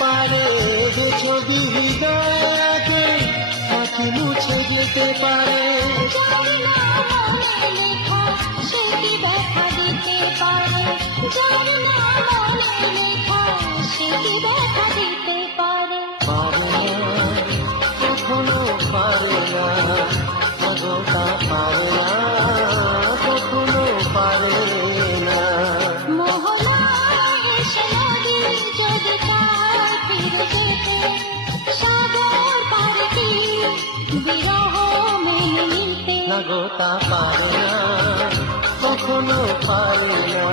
পারে যে ছবি হৃদয়কে আঁকি মুছে যেতে পারে। যার নাম লেখা সে কি ব্যথা দিতে পারে, যার নাম লেখা সে কি ব্যথা দিতে পারে। পারে না, কখনো পারে না, আগোটা পারে না, কখনো পারে না। মোহনায় এসে নদী যদি তার ফিরে যেতে, সাগর পারে কি বিরহ মেনে নিতে। আগোটা পারে না, কখনো পারে না।